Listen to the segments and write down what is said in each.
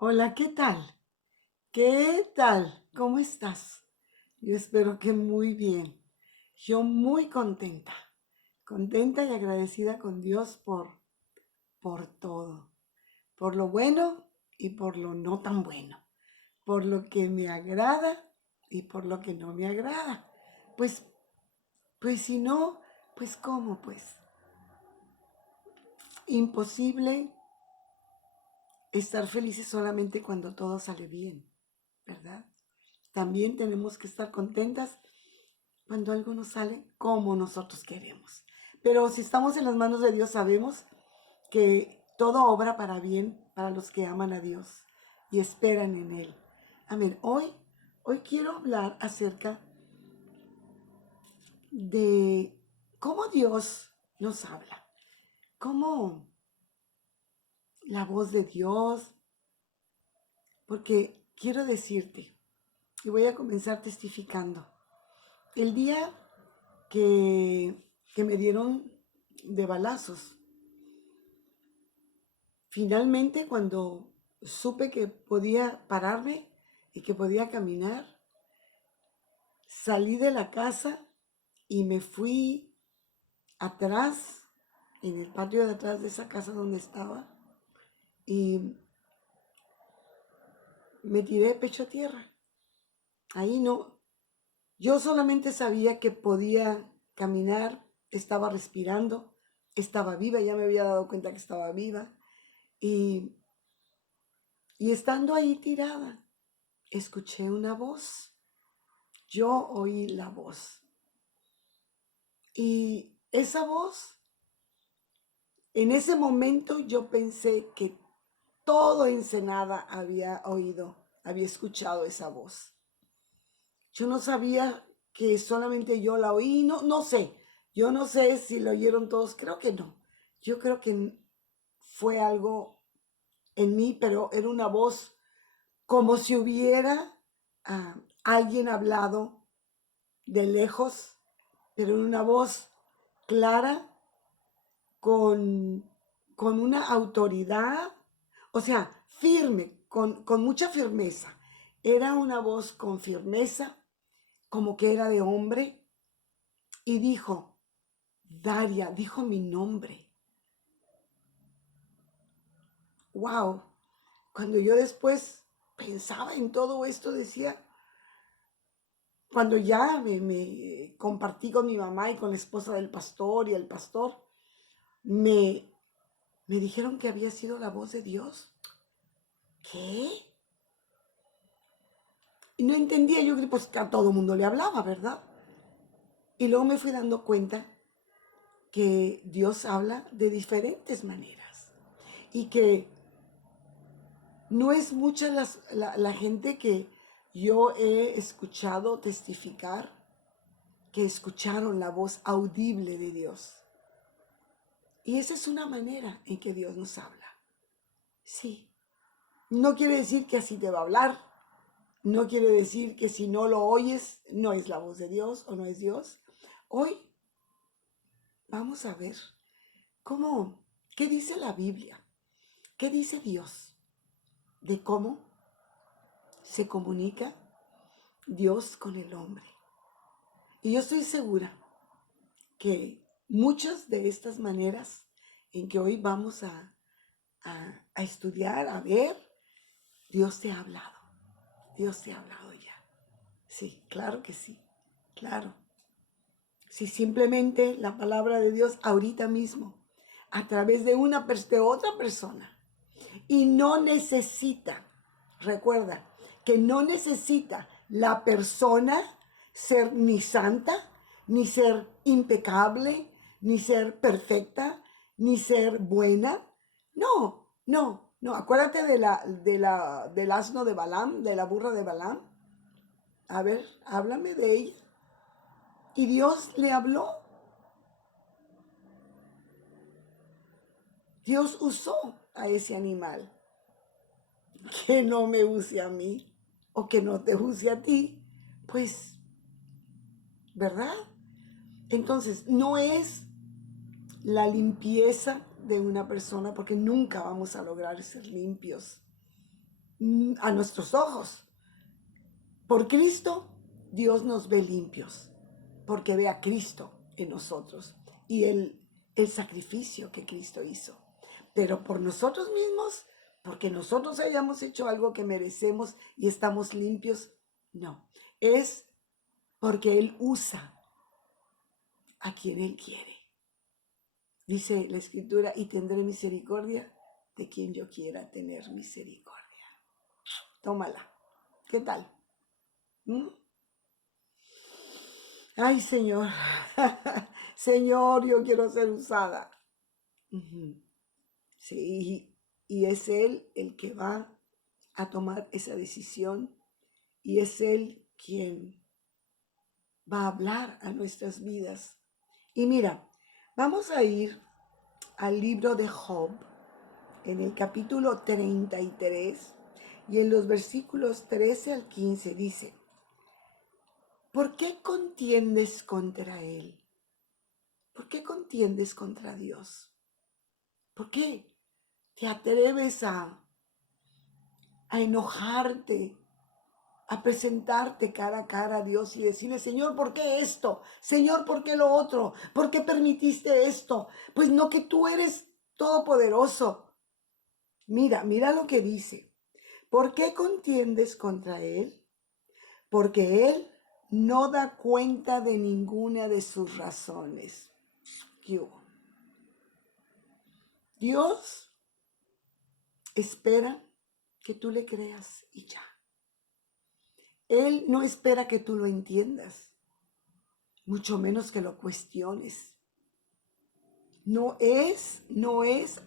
Hola, ¿qué tal? ¿Qué tal? ¿Cómo estás? Yo espero que muy bien. Yo muy contenta, contenta y agradecida con Dios por todo, por lo bueno y por lo no tan bueno, por lo que me agrada y por lo que no me agrada. Pues, pues si no, pues cómo, pues imposible estar felices solamente cuando todo sale bien, ¿verdad? También tenemos que estar contentas cuando algo nos sale como nosotros queremos. Pero si estamos en las manos de Dios, sabemos que todo obra para bien para los que aman a Dios y esperan en Él. Amén. Hoy quiero hablar acerca de cómo Dios nos habla, cómo la voz de Dios, porque quiero decirte, y voy a comenzar testificando, el día que me dieron de balazos, finalmente, cuando supe que podía pararme y que podía caminar, salí de la casa y me fui atrás, en el patio de atrás de esa casa donde estaba, y me tiré pecho a tierra. Ahí no, yo solamente sabía que podía caminar, estaba respirando, estaba viva, ya me había dado cuenta que estaba viva, y, y estando ahí tirada, escuché una voz. Yo oí la voz. Y esa voz, en ese momento yo pensé que todo Ensenada había oído, había escuchado esa voz. Yo no sabía que solamente yo la oí, no sé. Yo no sé si lo oyeron todos, creo que no. Yo creo que fue algo en mí, pero era una voz como si hubiera alguien hablado de lejos, pero en una voz clara, con, con una autoridad, o sea, firme, con mucha firmeza. Era una voz con firmeza, como que era de hombre, y dijo, Daria, dijo mi nombre. Wow, cuando yo después pensaba en todo esto, decía, cuando ya me compartí con mi mamá y con la esposa del pastor y el pastor, me, me dijeron que había sido la voz de Dios. ¿Qué? Y no entendía, yo pues que a todo mundo le hablaba, ¿verdad? Y luego me fui dando cuenta que Dios habla de diferentes maneras y que no es mucha la gente que yo he escuchado testificar que escucharon la voz audible de Dios. Y esa es una manera en que Dios nos habla. Sí, no quiere decir que así te va a hablar, no quiere decir que si no lo oyes no es la voz de Dios o no es Dios. Hoy vamos a ver cómo, qué dice la Biblia, qué dice Dios de cómo se comunica Dios con el hombre. Y yo estoy segura que muchas de estas maneras en que hoy vamos a estudiar, a ver, Dios te ha hablado. Dios te ha hablado ya. Sí, claro que sí, claro. Si simplemente la palabra de Dios ahorita mismo, a través de otra persona, y no necesita, recuerda, que no necesita la persona ser ni santa, ni ser impecable, ni ser perfecta, ni ser buena. No, no, no. Acuérdate del asno de Balaam, de la burra de Balaam. A ver, háblame de ella. Y Dios le habló. Dios usó a ese animal. Que no me use a mí o que no te use a ti, pues, ¿verdad? Entonces, no es la limpieza de una persona, porque nunca vamos a lograr ser limpios. a nuestros ojos. Por Cristo, Dios nos ve limpios, porque ve a Cristo en nosotros y el sacrificio que Cristo hizo. Pero por nosotros mismos, porque nosotros hayamos hecho algo que merecemos y estamos limpios, no. Es porque Él usa a quien Él quiere. Dice la Escritura, y tendré misericordia de quien yo quiera tener misericordia. Tómala. ¿Qué tal? ¿Mm? Ay, Señor. Señor, yo quiero ser usada. Sí, y es Él el que va a tomar esa decisión y es Él quien va a hablar a nuestras vidas. Y mira, vamos a ir al libro de Job en el capítulo 33 y en los versículos 13 al 15 dice: ¿por qué contiendes contra Él? ¿Por qué contiendes contra Dios? ¿Por qué te atreves a enojarte, a presentarte cara a cara a Dios y decirle: Señor, ¿por qué esto? Señor, ¿por qué lo otro? ¿Por qué permitiste esto? Pues no, que tú eres todopoderoso. Mira lo que dice. ¿Por qué contiendes contra Él? Porque Él no da cuenta de ninguna de sus razones. ¿Qué hubo? Dios espera que tú le creas y ya. Él no espera que tú lo entiendas, mucho menos que lo cuestiones. No es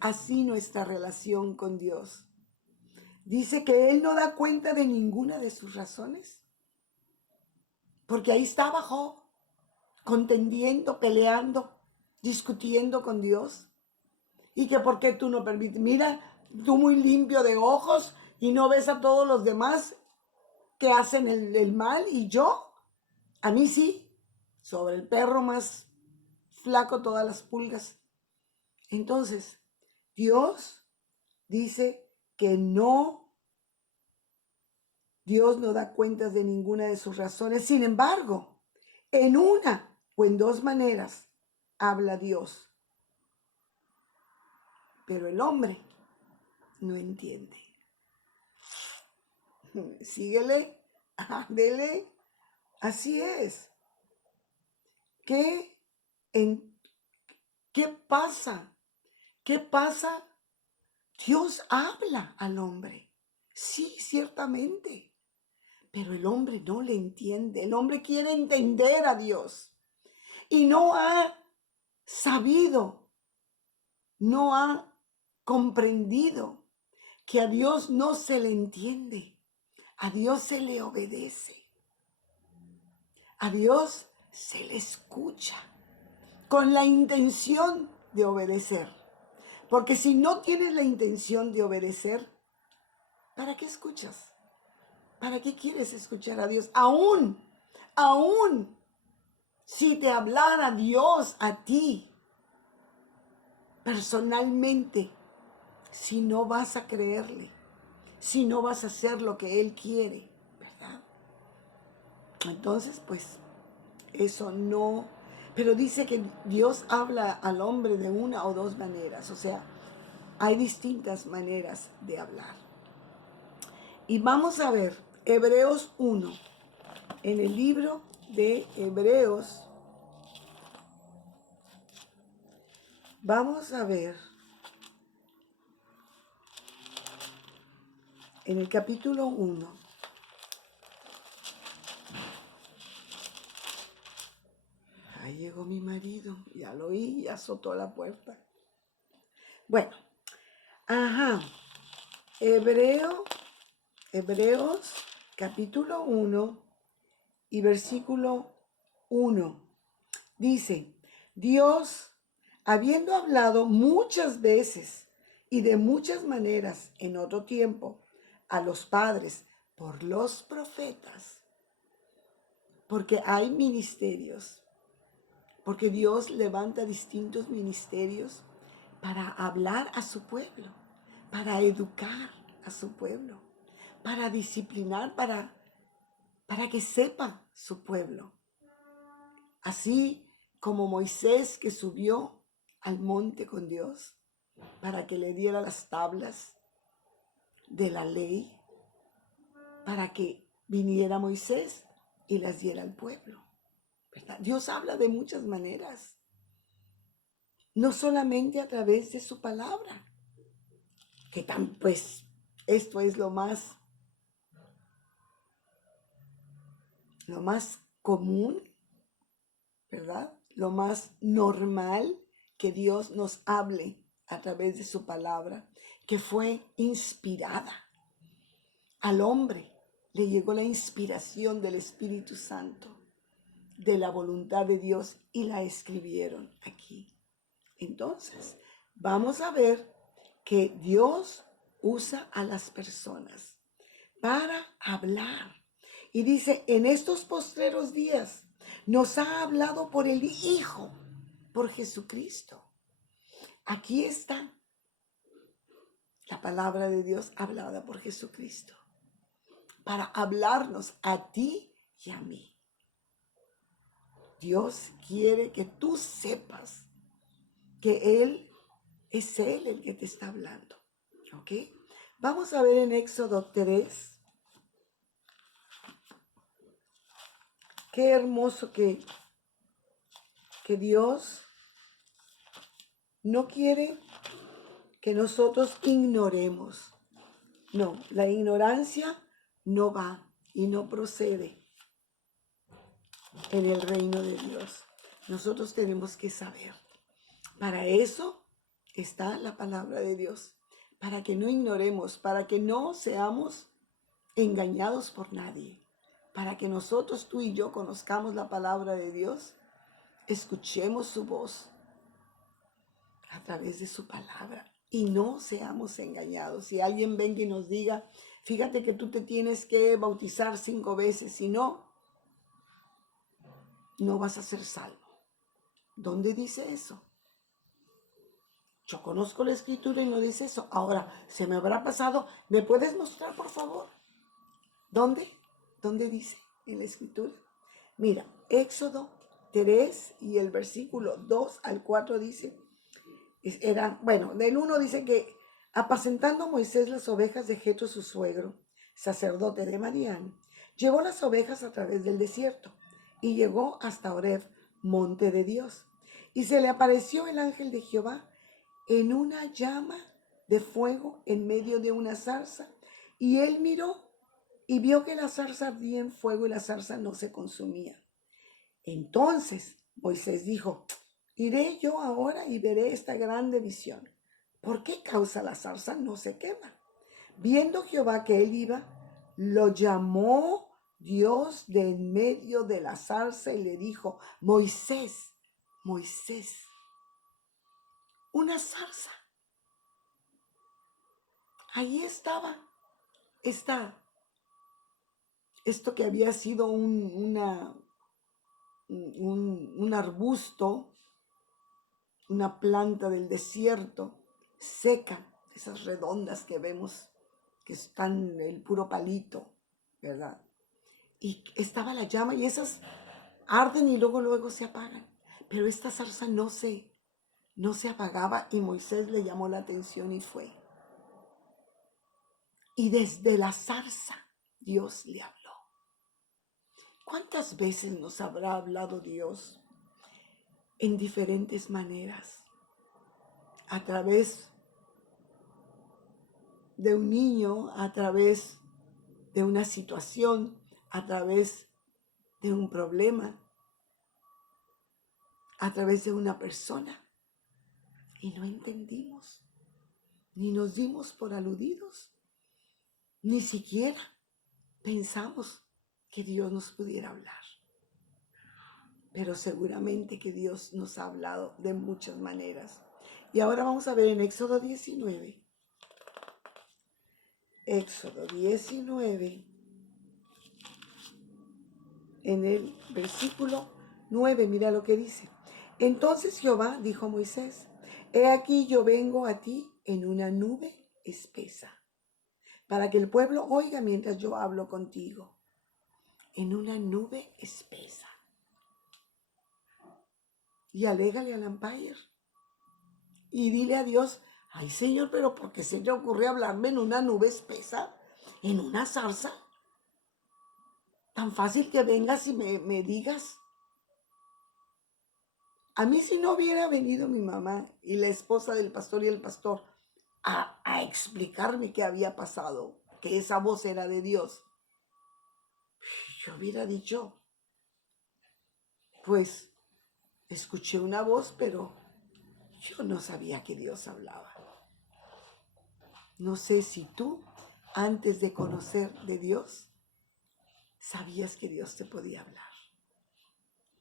así nuestra relación con Dios. Dice que Él no da cuenta de ninguna de sus razones, porque ahí estaba Job, contendiendo, peleando, discutiendo con Dios. Y que por qué tú no permites, mira, tú muy limpio de ojos y no ves a todos los demás que hacen el mal, y yo, a mí sí, sobre el perro más flaco todas las pulgas. Entonces, Dios dice que Dios no da cuentas de ninguna de sus razones. Sin embargo, en una o en dos maneras habla Dios. Pero el hombre no entiende. Síguele, dele. Así es. ¿Qué, ¿Qué pasa? ¿Qué pasa? Dios habla al hombre. Sí, ciertamente. Pero el hombre no le entiende. El hombre quiere entender a Dios. Y no ha sabido, no ha comprendido que a Dios no se le entiende. A Dios se le obedece. A Dios se le escucha con la intención de obedecer. Porque si no tienes la intención de obedecer, ¿para qué escuchas? ¿Para qué quieres escuchar a Dios? Aún si te hablara Dios a ti personalmente, si no vas a creerle, si no vas a hacer lo que Él quiere, ¿verdad? Entonces, pues, eso no. Pero dice que Dios habla al hombre de una o dos maneras, o sea, hay distintas maneras de hablar. Y vamos a ver Hebreos 1, en el libro de Hebreos, vamos a ver en el capítulo 1. Ahí llegó mi marido, ya lo oí, ya azotó la puerta. Bueno, Hebreos capítulo 1 y versículo 1. Dice: Dios, habiendo hablado muchas veces y de muchas maneras en otro tiempo a los padres por los profetas, porque hay ministerios, porque Dios levanta distintos ministerios para hablar a su pueblo, para educar a su pueblo, para disciplinar, para que sepa su pueblo. Así como Moisés, que subió al monte con Dios para que le diera las tablas de la ley, para que viniera Moisés y las diera al pueblo, ¿verdad? Dios habla de muchas maneras, no solamente a través de su palabra, que pues esto es lo más común, ¿verdad? Lo más normal, que Dios nos hable a través de su palabra, que fue inspirada. Al hombre le llegó la inspiración del Espíritu Santo, de la voluntad de Dios, y la escribieron aquí. Entonces, vamos a ver que Dios usa a las personas para hablar. Y dice, en estos postreros días nos ha hablado por el Hijo, por Jesucristo. Aquí está la palabra de Dios hablada por Jesucristo, para hablarnos a ti y a mí. Dios quiere que tú sepas que Él es Él el que te está hablando. ¿Ok? Vamos a ver en Éxodo 3. Qué hermoso que Dios no quiere que nosotros ignoremos. No, la ignorancia no va y no procede en el reino de Dios. Nosotros tenemos que saber. Para eso está la palabra de Dios, para que no ignoremos, para que no seamos engañados por nadie, para que nosotros, tú y yo, conozcamos la palabra de Dios, escuchemos su voz a través de su palabra y no seamos engañados. Si alguien venga y nos diga, fíjate que tú te tienes que bautizar 5 veces, si no, no vas a ser salvo. ¿Dónde dice eso? Yo conozco la escritura y no dice eso. Ahora, se me habrá pasado. ¿Me puedes mostrar, por favor? ¿Dónde? ¿Dónde dice en la escritura? Mira, Éxodo 3 y el versículo 2 al 4 dice, del 1 dice que apacentando Moisés las ovejas de Jetro su suegro, sacerdote de Madián, llevó las ovejas a través del desierto y llegó hasta Horeb, monte de Dios. Y se le apareció el ángel de Jehová en una llama de fuego en medio de una zarza, y él miró y vio que la zarza ardía en fuego y la zarza no se consumía. Entonces Moisés dijo, iré yo ahora y veré esta grande visión. ¿Por qué causa la zarza no se quema? Viendo Jehová que él iba, lo llamó Dios de en medio de la zarza y le dijo, Moisés, Moisés. Una zarza. Ahí estaba esto que había sido un arbusto, una planta del desierto, seca, esas redondas que vemos, que están el puro palito, ¿verdad? Y estaba la llama y esas arden y luego se apagan. Pero esta zarza no se apagaba y Moisés le llamó la atención y fue. Y desde la zarza Dios le habló. ¿Cuántas veces nos habrá hablado Dios? En diferentes maneras. A través de un niño, a través de una situación, a través de un problema, a través de una persona. Y no entendimos, ni nos dimos por aludidos, ni siquiera pensamos que Dios nos pudiera hablar. Pero seguramente que Dios nos ha hablado de muchas maneras. Y ahora vamos a ver en Éxodo 19. Éxodo 19, en el versículo 9, mira lo que dice. Entonces Jehová dijo a Moisés, he aquí yo vengo a ti en una nube espesa, para que el pueblo oiga mientras yo hablo contigo, en una nube espesa. Y alégale al umpire y dile a Dios, ay Señor, pero ¿por qué se te ocurre hablarme en una nube espesa, en una zarza? Tan fácil que vengas y me digas. A mí si no hubiera venido mi mamá y la esposa del pastor y el pastor a explicarme qué había pasado, que esa voz era de Dios, yo hubiera dicho, pues escuché una voz, pero yo no sabía que Dios hablaba. No sé si tú, antes de conocer de Dios, sabías que Dios te podía hablar.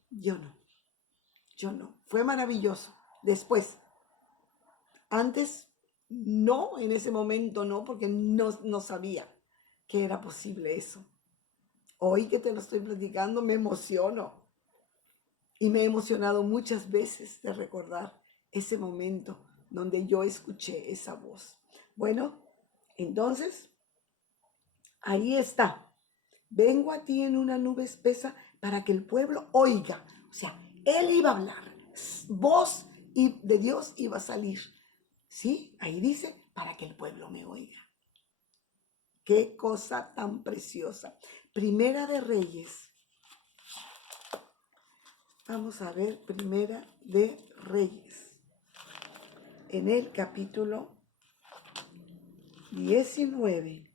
Yo no. Fue maravilloso. Después, antes, no, en ese momento no, porque no sabía que era posible eso. Hoy que te lo estoy platicando, me emociono. Y me he emocionado muchas veces de recordar ese momento donde yo escuché esa voz. Bueno, entonces, ahí está. Vengo a ti en una nube espesa para que el pueblo oiga. O sea, él iba a hablar. Voz de Dios iba a salir. ¿Sí? Ahí dice, para que el pueblo me oiga. Qué cosa tan preciosa. Primera de Reyes. Vamos a ver, Primera de Reyes. En el capítulo 19.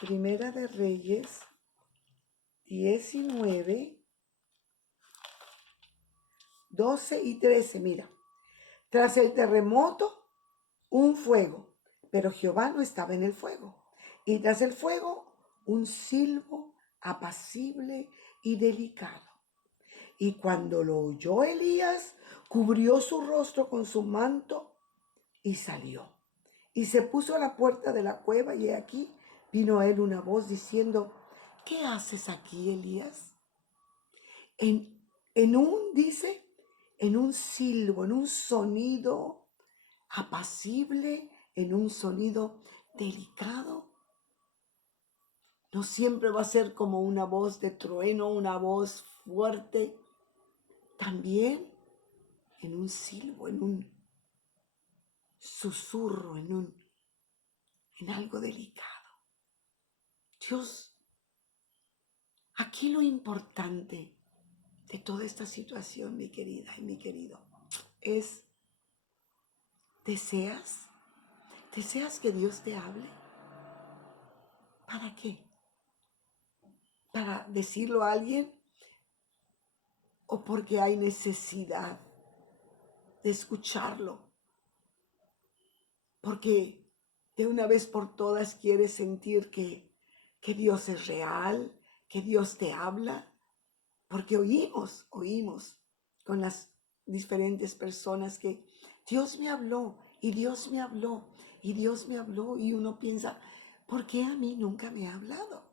Primera de Reyes 19, 12 y 13. Mira, tras el terremoto, un fuego, pero Jehová no estaba en el fuego. Y tras el fuego, un silbo apacible y delicado. Y cuando lo oyó Elías, cubrió su rostro con su manto y salió. Y se puso a la puerta de la cueva y aquí vino a él una voz diciendo, ¿qué haces aquí, Elías? Dice, en un silbo, en un sonido apacible, en un sonido delicado. No siempre va a ser como una voz de trueno, una voz fuerte. También en un silbo, en un susurro, en algo delicado. Dios, aquí lo importante de toda esta situación, mi querida y mi querido, es, ¿deseas que Dios te hable? ¿Para qué? ¿Para decirlo a alguien? ¿O porque hay necesidad de escucharlo? Porque de una vez por todas quieres sentir que Dios es real, que Dios te habla. Porque oímos con las diferentes personas que Dios me habló y Dios me habló y Dios me habló, y uno piensa, ¿por qué a mí nunca me ha hablado?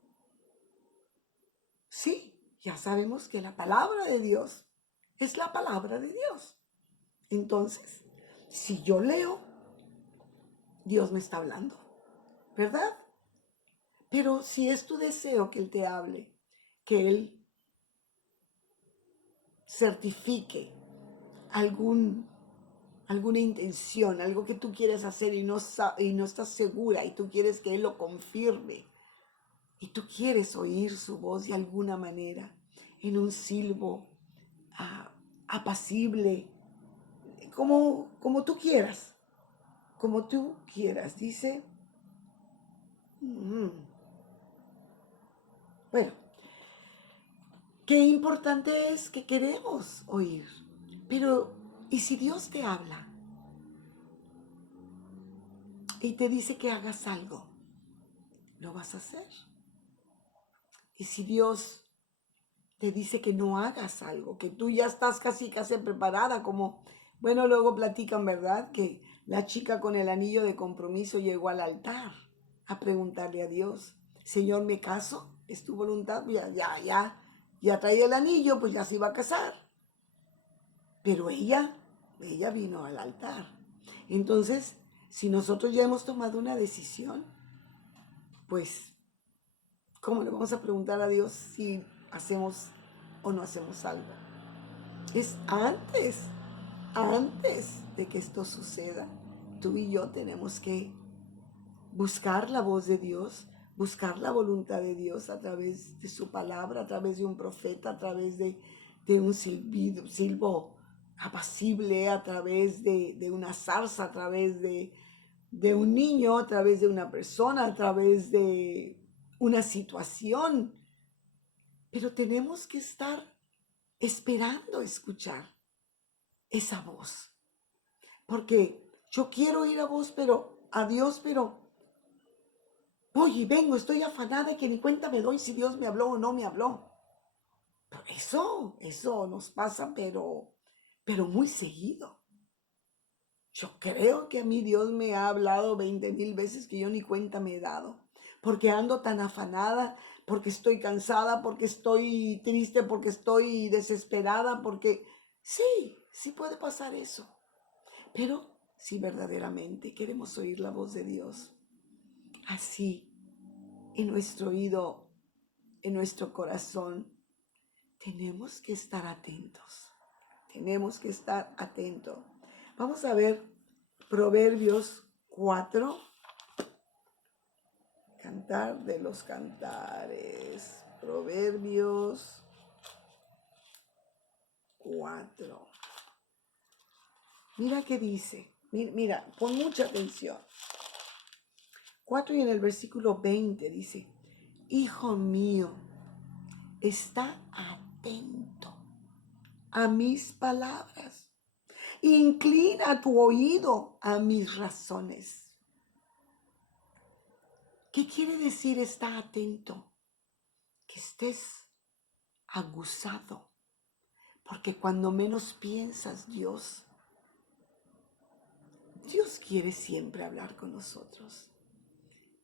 Sí, ya sabemos que la palabra de Dios es la palabra de Dios. Entonces, si yo leo, Dios me está hablando, ¿verdad? Pero si es tu deseo que Él te hable, que Él certifique alguna intención, algo que tú quieres hacer y no estás segura y tú quieres que Él lo confirme y tú quieres oír su voz de alguna manera, en un silbo apacible, como tú quieras, dice. Bueno, qué importante es que queremos oír, pero ¿y si Dios te habla y te dice que hagas algo? ¿Lo vas a hacer? Y si Dios te dice que no hagas algo, que tú ya estás casi preparada, como, bueno, luego platican, ¿verdad? Que la chica con el anillo de compromiso llegó al altar a preguntarle a Dios, Señor, ¿me caso? ¿Es tu voluntad? Ya traía el anillo, pues ya se iba a casar. Pero ella vino al altar. Entonces, si nosotros ya hemos tomado una decisión, pues, ¿cómo le vamos a preguntar a Dios si hacemos o no hacemos algo? Es antes de que esto suceda, tú y yo tenemos que buscar la voz de Dios, buscar la voluntad de Dios a través de su palabra, a través de un profeta, a través de un silbo apacible, a través de una zarza, a través de un niño, a través de una persona, a través de una situación. Pero tenemos que estar esperando escuchar esa voz. Porque yo quiero ir a Dios, pero voy y vengo, estoy afanada y que ni cuenta me doy si Dios me habló o no me habló. Pero eso nos pasa, pero muy seguido. Yo creo que a mí Dios me ha hablado 20,000 veces que yo ni cuenta me he dado. Porque ando tan afanada, porque estoy cansada, porque estoy triste, porque estoy desesperada, porque sí puede pasar eso. Pero si verdaderamente queremos oír la voz de Dios, así en nuestro oído, en nuestro corazón, tenemos que estar atentos. Tenemos que estar atentos. Vamos a ver Proverbios 4, Cantar de los Cantares. Proverbios 4. Mira qué dice. Mira, pon mucha atención. 4 y en el versículo 20 dice, Hijo mío, está atento a mis palabras. Inclina tu oído a mis razones. ¿Qué quiere decir está atento? Que estés aguzado. Porque cuando menos piensas, Dios quiere siempre hablar con nosotros.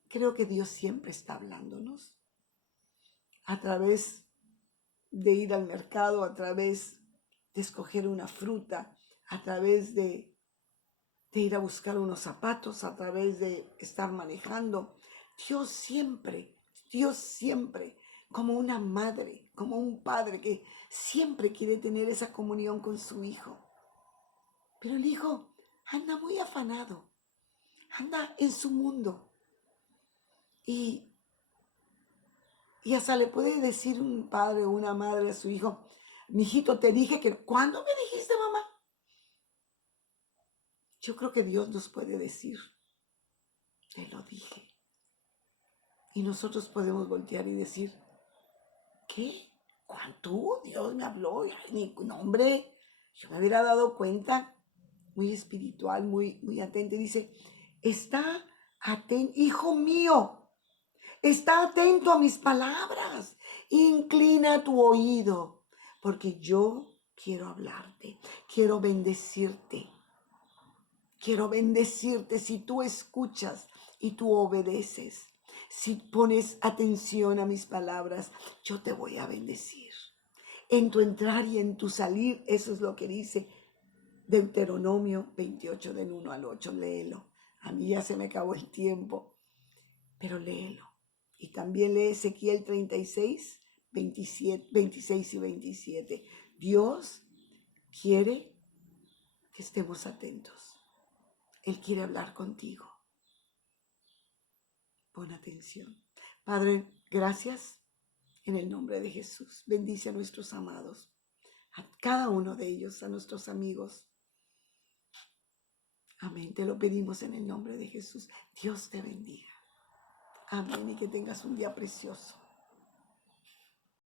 Creo que Dios siempre está hablándonos a través de ir al mercado, a través de escoger una fruta, a través de ir a buscar unos zapatos, a través de estar manejando. Dios siempre, como una madre, como un padre que siempre quiere tener esa comunión con su hijo. Pero el hijo anda muy afanado, anda en su mundo. Y hasta le puede decir un padre o una madre a su hijo, mijito, te dije que... ¿Cuándo me dijiste, mamá? Yo creo que Dios nos puede decir, te lo dije. Y nosotros podemos voltear y decir, ¿qué? ¿Cuánto? Dios me habló. Ay, mi nombre, yo me hubiera dado cuenta. Muy espiritual, muy atento. Y dice, está atento, hijo mío, está atento a mis palabras. Inclina tu oído, porque yo quiero hablarte, quiero bendecirte. Quiero bendecirte si tú escuchas y tú obedeces. Si pones atención a mis palabras, yo te voy a bendecir. En tu entrar y en tu salir, eso es lo que dice Deuteronomio 28 del 1 al 8. Léelo. A mí ya se me acabó el tiempo, pero léelo. Y también lee Ezequiel 36, 27, 26 y 27. Dios quiere que estemos atentos. Él quiere hablar contigo. Pon atención. Padre, gracias en el nombre de Jesús. Bendice a nuestros amados, a cada uno de ellos, a nuestros amigos. Amén. Te lo pedimos en el nombre de Jesús. Dios te bendiga. Amén. Y que tengas un día precioso.